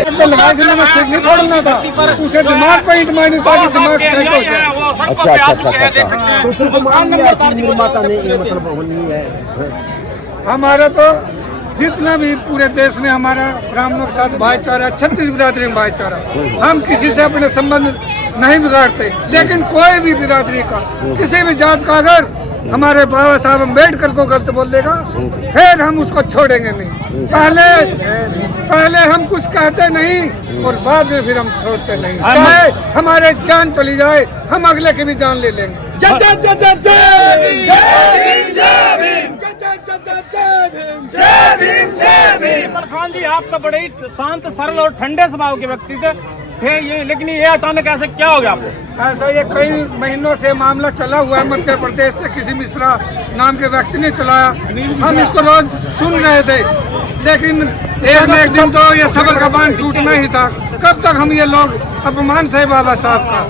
नहीं फोड़ना था, उसे दिमाग पे ईंट मारनी था, दिमाग फेंक हो जाए। अच्छा। तो सिर्फ निर्माता ने ये मतलब नहीं है। हमारा तो जितना भी पूरे देश में हमारा ब्राह्मणों के साथ भाईचारा, 36 बिरादरी में भाईचारा, हम किसी से अपने संबंध नहीं बिगाड़ते, लेकिन कोई भी बिरादरी का, किसी भी जात का अगर हमारे बाबा साहब अम्बेडकर को गलत बोल देगा, फिर हम उसको छोड़ेंगे नहीं। पहले हम कुछ कहते नहीं और बाद में फिर हम छोड़ते नहीं, चाहे हमारे जान चली जाए, हम अगले की भी जान ले लेंगे। खान जी, आप तो बड़े ही शांत, सरल और ठंडे स्वभाव के व्यक्ति थे ये, लेकिन ये अचानक ऐसे क्या हो गया आपको? ऐसा ये कई महीनों से मामला चला हुआ है मध्य प्रदेश से, किसी मिश्रा नाम के व्यक्ति ने चलाया। हम इसको रोज सुन रहे थे, लेकिन एक न एक दिन तो ये सबर का बांध टूटना ही था। कब तक हम ये लोग अपमान सहे बाबा साहब का?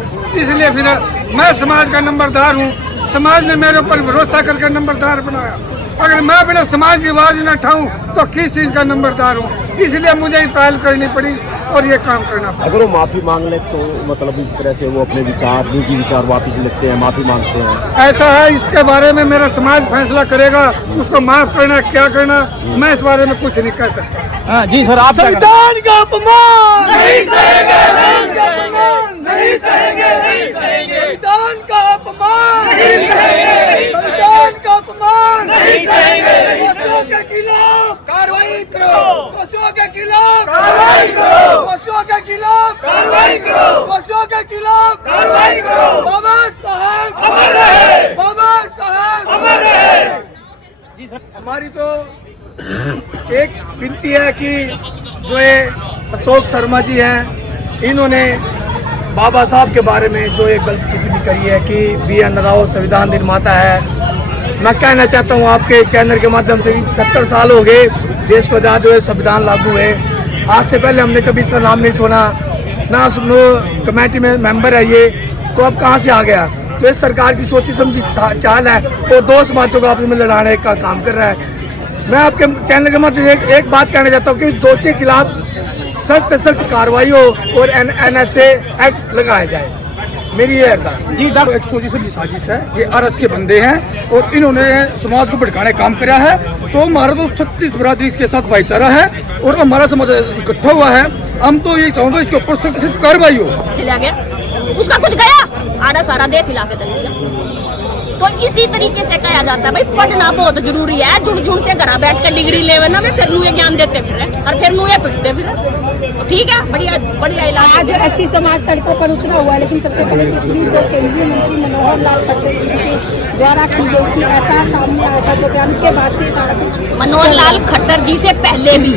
इसलिए फिर मैं समाज का नंबरदार हूँ, समाज ने मेरे ऊपर भरोसा करके नंबरदार बनाया। अगर मैं अपने समाज की आवाज न उठाऊं तो किस चीज का नंबरदार हूँ? इसलिए मुझे ही पहल करनी पड़ी और ये काम करना पड़ा। अगर वो माफी मांग ले तो मतलब इस तरह से वो अपने विचार, निजी विचार वापस लेते हैं, माफी मांगते हैं, ऐसा है। इसके बारे में मेरा समाज फैसला करेगा, उसको माफ करना क्या करना, मैं इस बारे में कुछ नहीं कह सकता। हाँ जी सर, आप संविधान का अपमान नहीं सहेंगे, नहीं सहेंगे, नहीं सहेंगे, संविधान का अपमान नहीं सहेंगे, संविधान का अपमान नहीं सहेंगे, पशुओं के खिलाफ कार्रवाई करो, पशुओं के खिलाफ कार्रवाई करो, पशुओं के खिलाफ कार्रवाई करो, पशुओं के खिलाफ कार्रवाई करो। बाबा साहब अमर रहे, बाबा साहब अमर रहे। जी सर, हमारी तो एक विनती है कि जो ये अशोक शर्मा जी हैं, इन्होंने बाबा साहब के बारे में जो एक गलत टिप्पणी करी है कि BN राव संविधान निर्माता है। मैं कहना चाहता हूँ आपके चैनल के माध्यम से, 70 साल हो गए देश को आज़ाद हुए, संविधान लागू है। आज से पहले हमने कभी इसका नाम नहीं सुना, ना सुनो, कमेटी में मेंबर है ये, तो अब कहाँ से आ गया? तो इस सरकार की सोची समझी चाल है, वो दो समाजों को आपस में लड़ाने का काम कर रहा है। मैं आपके चैनल के माध्यम से एक बात कहना चाहता हूँ कि दोषी के खिलाफ सख्त से सख्त कार्रवाई हो और NSA एक्ट लगाया जाए, मेरी ये अरदास जी। एक सोची समझी साजिश है, ये RS के बंदे हैं और इन्होंने समाज को भड़काने काम किया है। तो हमारा तो 36 बिरादरी के साथ भाईचारा है और हमारा समाज इकट्ठा हुआ है। हम तो यही चाहूँगा इसके ऊपर सख्त से कार्रवाई हो। चला गया, उसका कुछ गया, आधा सारा देश हिला के दल दिया। तो इसी तरीके से कहा जाता है भाई पढ़ना बहुत जरूरी है, जुड़ से घर बैठ कर डिग्री लेवे ना, फिर नू ये ज्ञान देते फिर और फिर नू ये पिटते फिर, तो ठीक है, बढ़िया बढ़िया इलाज। आज ऐसी समाज सड़कों पर उतरा हुआ है, लेकिन सबसे पहले टिप्पणी तो केंद्रीय मंत्री मनोहर लाल खट्टर जी के द्वारा की गई थी, ऐसा सामने आया था जो बयान, उसके बाद से सारा कुछ। मनोहर लाल खट्टर जी से पहले भी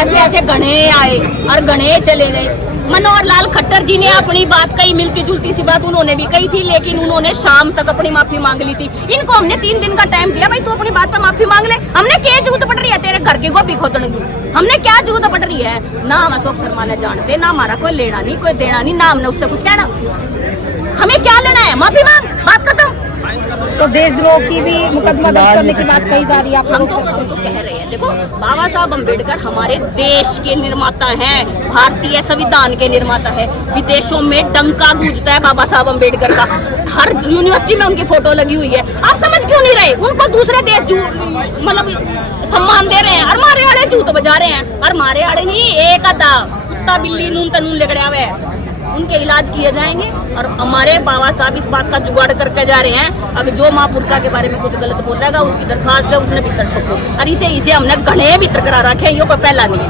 ऐसे ऐसे गणे आए और गणे चले गए। मनोहर लाल खट्टर जी ने अपनी बात कही, मिलती जुलती सी बात उन्होंने भी कही थी, लेकिन उन्होंने शाम तक अपनी माफी मांग ली थी। इनको हमने 3 दिन का टाइम दिया, भाई तू अपनी बात पर माफी मांग ले। हमने क्या जरूरत पड़ रही है तेरे घर के गोभी खोदने की? हमने क्या जरूरत पड़ रही है? ना हम अशोक शर्मा ने जानते, ना हमारा कोई लेना नहीं, कोई देना नहीं, ना हमने उससे कुछ कहना। हमें क्या लेना है? माफी मांग, बात खत्म। तो देशद्रोह की भी मुकदमा दर्ज करने की बात कही जा रही है। हम तो कह रहे हैं, देखो बाबा साहब अम्बेडकर हमारे देश के निर्माता हैं, भारतीय संविधान के निर्माता है। विदेशों में डंका गूंजता है बाबा साहब अम्बेडकर का, हर यूनिवर्सिटी में उनकी फोटो लगी हुई है। आप समझ क्यों नहीं रहे? उनको दूसरे देश मतलब सम्मान दे रहे हैं और मारे वाले जूत बजा रहे हैं। और मारे वाले नहीं, एक आधा कुत्ता बिल्ली नून तनून लेकड़े आवे, उनके इलाज किए जाएंगे। और हमारे बाबा साहब इस बात का जुगाड़ करके जा रहे हैं, अगर जो महापुरुषा के बारे में कुछ गलत बोल रहा है उसकी दरखास्त है, उसने भीतर ठोको। और इसे हमने घने भीतर करा रखे हैं, ये कोई पहला नहीं है।